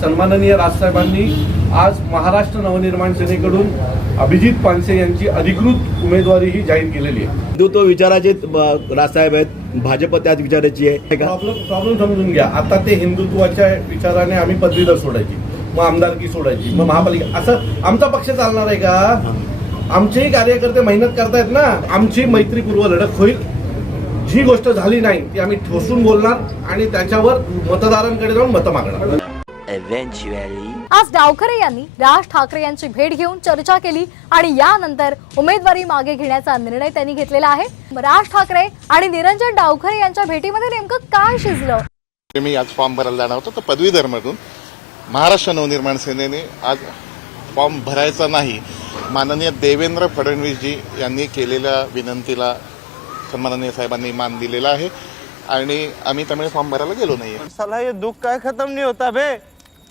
सन्माननीय राजसाहेबांनी आज महाराष्ट्र नवनिर्माण सेनेकडून अभिजित पानसे यांची अधिकृत उमेदवारीही जाहीर केलेली आहे. हिंदुत्व विचाराचे राजसाहेब आहेत. भाजप त्याच विचाराची आहे. प्रॉब्लेम प्रॉब्लेम समजून घ्या. आता ते हिंदुत्वाच्या विचाराने आम्ही पदवीधर सोडायची मग आमदारकी सोडायची मग महापालिका. असं आमचा पक्ष चालणार आहे का? आमचेही कार्यकर्ते मेहनत करतायत ना. आमची मैत्रीपूर्व लढत होईल. जी गोष्ट झाली नाही ती आम्ही ठोसून बोलणार आणि त्याच्यावर मतदारांकडे जाऊन मतं मागणार. Eventually. आज डावखरे यांनी राज ठाकरे यांची भेट घेऊन चर्चा केली आणि यानंतर उमेदवारी मागे घेण्याचा निर्णय त्यांनी घेतलेला आहे. राज ठाकरे आणि निरंजन डावखरे यांच्या भेटीमध्ये नेमकं काय शिजलं? मी आज फॉर्म भरायला जाणार होतो तर पदवीधरमधून महाराष्ट्र नवनिर्माण सेनेने आज फॉर्म भरायचा नाही. माननीय देवेंद्र फडणवीसजी यांनी केलेल्या विनंतीला सन्माननीय साहेबांनी मान दिलेला आहे आणि आम्ही त्यामुळे फॉर्म भरायला गेलो नाहीये. साला ये दुख का खत्म नहीं होता बे.